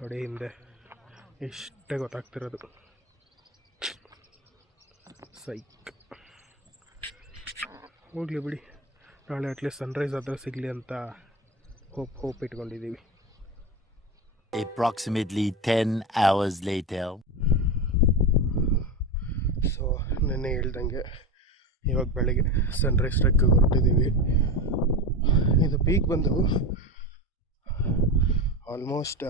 ನೋಡಿ ಹಿಂದೆ ಇಷ್ಟೇ ಗೊತ್ತಾಗ್ತಿರೋದು. ಸೈಕ್ ಹೋಗಲಿ ಬಿಡಿ, ನಾಳೆ ಅಟ್ಲೀಸ್ಟ್ ಸನ್ರೈಸ್ ಆದರೂ ಸಿಗಲಿ ಅಂತ ಹೋಪ್ ಇಟ್ಕೊಂಡಿದ್ದೀವಿ. Approximately 10 hours later. ಸೊ ನೆನ್ನೆ ಹೇಳ್ದಂಗೆ ಇವಾಗ ಬೆಳಗ್ಗೆ ಸನ್ರೈಸ್ ಟ್ರೆಕ್ಕಿಗೆ ಹೊರಟಿದ್ದೀವಿ. ಇದು ಪೀಕ್ ಬಂದು almost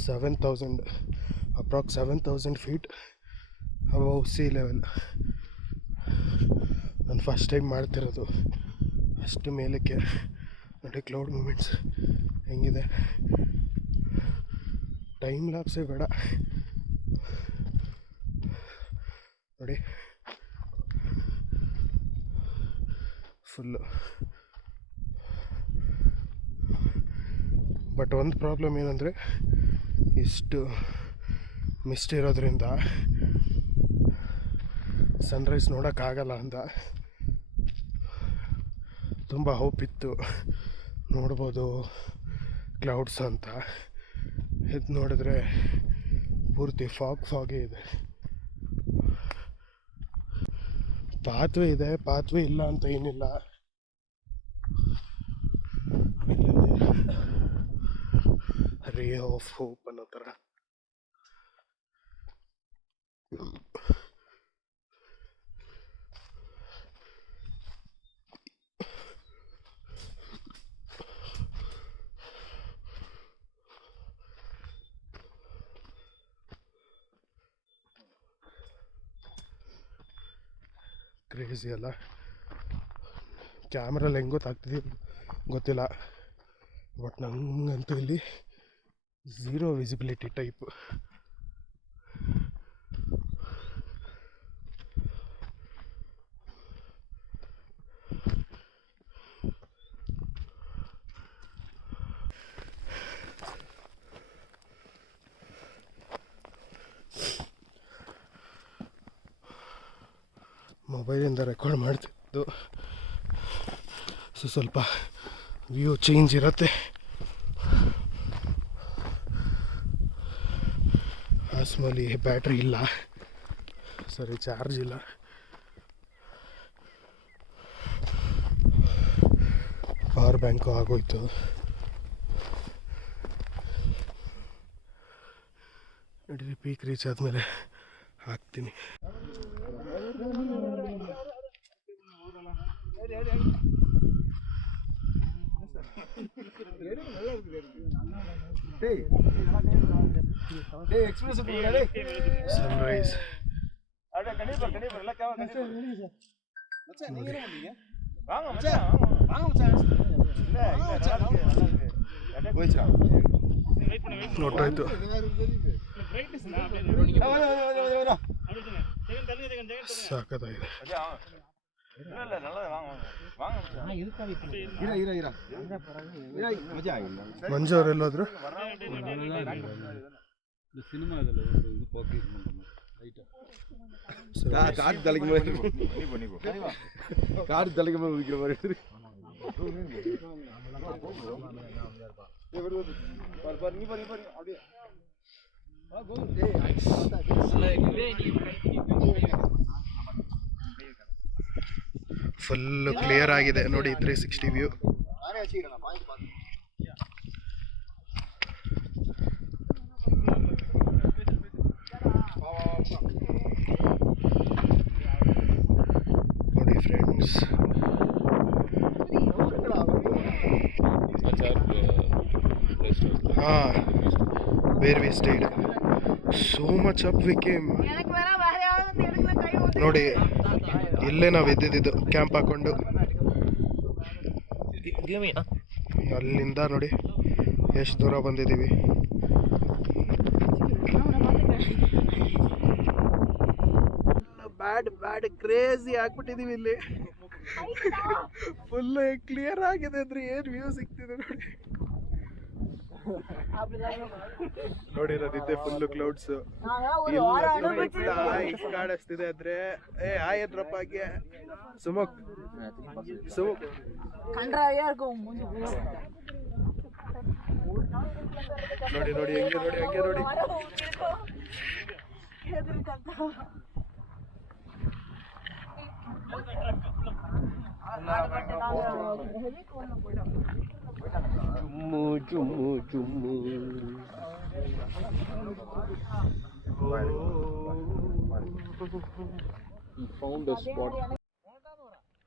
7,000 approx 7,000 feet above C level. ನಾನು ಫಸ್ಟ್ ಟೈಮ್ ಮಾಡ್ತಿರೋದು ಅಷ್ಟು ಮೇಲಕ್ಕೆ. ನೋಡಿ ಕ್ಲೌಡ್ ಮೂಮೆಂಟ್ಸ್ ಹೆಂಗಿದೆ, ಟೈಮ್ ಲ್ಯಾಪ್ಸೇ ಬೇಡ ನೋಡಿ ಫುಲ್ಲು. ಬಟ್ ಒಂದು ಪ್ರಾಬ್ಲಮ್ ಏನಂದರೆ ಇಷ್ಟು ಮಿಸ್ಟ್ ಇರೋದ್ರಿಂದ ಸನ್ರೈಸ್ ನೋಡೋಕ್ಕಾಗಲ್ಲ ಅಂತ ತುಂಬ ಹೋಪ್ ಇತ್ತು, ನೋಡ್ಬೋದು ಕ್ಲೌಡ್ಸ್ ಅಂತ. ಇದು ನೋಡಿದ್ರೆ ಪೂರ್ತಿ ಫಾಗೇ ಇದೆ. ಪಾತ್ವೆ ಇದೆ, ಪಾತ್ವೆ ಇಲ್ಲ ಅಂತ ಏನಿಲ್ಲ. ರೇ ಆಫ್ ಹೋಪ್ ಅನ್ನೋ ಥರ. ಕ್ರೇಜಿ ಅಲ್ಲ, ಕ್ಯಾಮ್ರಲ್ಲಿ ಹೆಂಗೆ ಗೊತ್ತಾಗ್ತಿದೆ ಗೊತ್ತಿಲ್ಲ, ಬಟ್ ನಂಗಂತೂ ಇಲ್ಲಿ ಝೀರೋ ವಿಸಿಬಿಲಿಟಿ ಟೈಪ್. ಮೊಬೈಲಿಂದ ರೆಕಾರ್ಡ್ ಮಾಡ್ತಿದ್ದು, ಸೊ ಸ್ವಲ್ಪ ವ್ಯೂ ಚೇಂಜ್ ಇರುತ್ತೆ. ಆಸ್ಮಲ್ಲಿ ಬ್ಯಾಟ್ರಿ ಇಲ್ಲ, ಸರಿ ಚಾರ್ಜ್ ಇಲ್ಲ. ಪವರ್ ಬ್ಯಾಂಕು ಆಗೋಯ್ತು. ನಡೀರಿ, ಪೀಕ್ ರೀಚ್ ಆದಮೇಲೆ ಹಾಕ್ತೀನಿ. ಸನ್ರೈಸ್ ನೋಟಾಯ್ತು. ಸಾಕತ್ತಾಗಿದೆ. ಮಂಜು ಅವರೆಲ್ಲಾದ್ರು ಫುಲ್ ಕ್ಲಿಯರ್ ಆಗಿದೆ ನೋಡಿ 360 ವ್ಯೂ. ನೋಡಿ friends, where we stayed, so much up we came. ನೋಡಿ ಇಲ್ಲೇ ನಾವು ಇದ್ದಿದ್ದು ಕ್ಯಾಂಪ್ ಹಾಕೊಂಡು. ಅಲ್ಲಿಂದ ನೋಡಿ ಎಷ್ಟು ದೂರ ಬಂದಿದ್ದೀವಿ. ಬ್ಯಾಡ್ ಕ್ರೇಜಿ ಆಗ್ಬಿಟ್ಟಿದೀವಿ ಇಲ್ಲಿ. ಫುಲ್ ಕ್ಲಿಯರ್ ಆಗಿದೆ ಅಂದ್ರೆ ಏನ್ ವ್ಯೂ ಸಿಗ್ತಿದೆ ನೋಡಿ. ನೋಡಿರೋದಿದ್ದೆ ಫುಲ್ ಕ್ಲೌಡ್ಸ್ ಕಾಣಿಸ್ತಿದೆ ಅಂದ್ರೆ ಆಯದ್ರಪ್ಪ ಸುಮಕ್ ನೋಡಿ ನೋಡಿ ಹೆಂಗೆ ನೋಡಿ ಹಂಗೆ ನೋಡಿ. ಜುಮ್ಮು ಜುಮ್ಮು ಜುಮ್ಮು.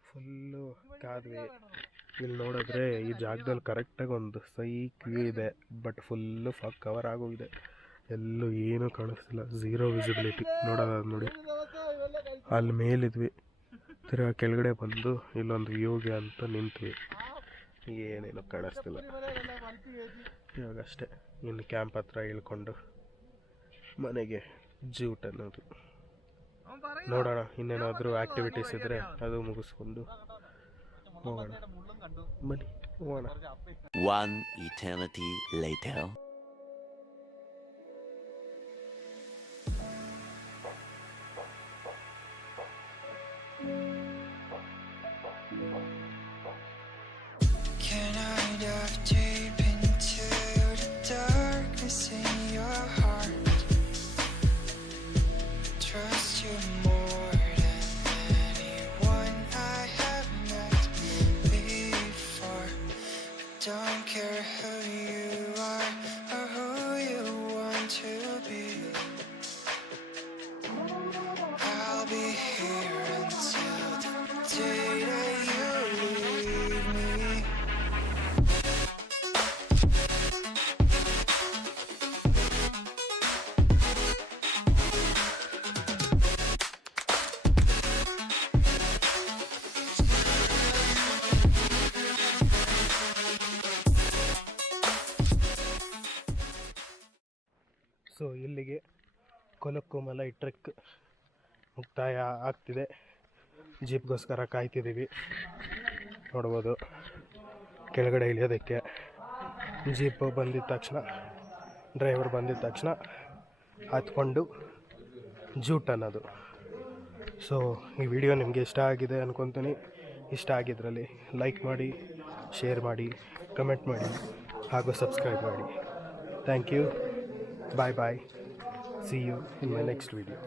ಫುಲ್ಲು ಕಾದ್ವಿ. ಇಲ್ಲಿ ನೋಡಿದ್ರೆ ಈ ಜಾಗದಲ್ಲಿ ಕರೆಕ್ಟಾಗಿ ಒಂದು ಸೈಕ್ ವ್ಯೂ ಇದೆ, ಬಟ್ ಫುಲ್ಲು ಫಾಗ್ ಕವರ್ ಆಗೋಗಿದೆ. ಎಲ್ಲೂ ಏನೂ ಕಾಣಿಸ್ತಿಲ್ಲ, ಝೀರೋ ವಿಸಿಬಿಲಿಟಿ. ನೋಡೋದು ನೋಡಿ, ಅಲ್ಲಿ ಮೇಲಿದ್ವಿ, ತಿರ್ಗಾ ಕೆಳಗಡೆ ಬಂದು ಇಲ್ಲೊಂದು ವ್ಯೂಗೆ ಅಂತ ನಿಂತ್ವಿ, ಏನೇನು ಕಾಣಿಸ್ತಿಲ್ಲ. ಇವಾಗಷ್ಟೇ ಇನ್ನು ಕ್ಯಾಂಪ್ ಹತ್ರ ಇಳ್ಕೊಂಡು ಮನೆಗೆ ಜೂಟ್ ಅನ್ನೋದು. ನೋಡೋಣ ಇನ್ನೇನಾದರೂ ಆ್ಯಕ್ಟಿವಿಟೀಸ್ ಇದ್ದರೆ ಅದು ಮುಗಿಸ್ಕೊಂಡು ಹೋಗೋಣ. ಬನ್ನಿ ಹೋಗೋಣ. One eternity later. Can I dive deep into the darkness in your heart? Trust you more than anyone I have met before. I don't care who you are or who you want to be. I'll be here until the day that you leave me. So ಇಲ್ಲಿಗೆ ಕೊಲಕ್ಕುಮಲೈ trek ಮುಕ್ತಾಯ ಆಗ್ತಿದೆ. ಜೀಪ್ಗೋಸ್ಕರ ಕಾಯ್ತಿದ್ದೀವಿ. ನೋಡ್ಬೋದು ಕೆಳಗಡೆ ಇಳಿಯೋದಕ್ಕೆ jeep ಬಂದಿದ್ದ ತಕ್ಷಣ, driver ಬಂದಿದ್ದ ತಕ್ಷಣ ಹತ್ಕೊಂಡು ಜೂಟ್ ಅನ್ನೋದು. ಸೊ ಈ ವಿಡಿಯೋ ನಿಮಗೆ ಇಷ್ಟ ಆಗಿದೆ ಅಂದ್ಕೊತೀನಿ. ಇಷ್ಟ ಆಗಿದ್ರಲ್ಲಿ ಲೈಕ್ ಮಾಡಿ, ಶೇರ್ ಮಾಡಿ, ಕಮೆಂಟ್ ಮಾಡಿ ಹಾಗೂ ಸಬ್ಸ್ಕ್ರೈಬ್ ಮಾಡಿ. Thank you. Bye bye. See you in my next video.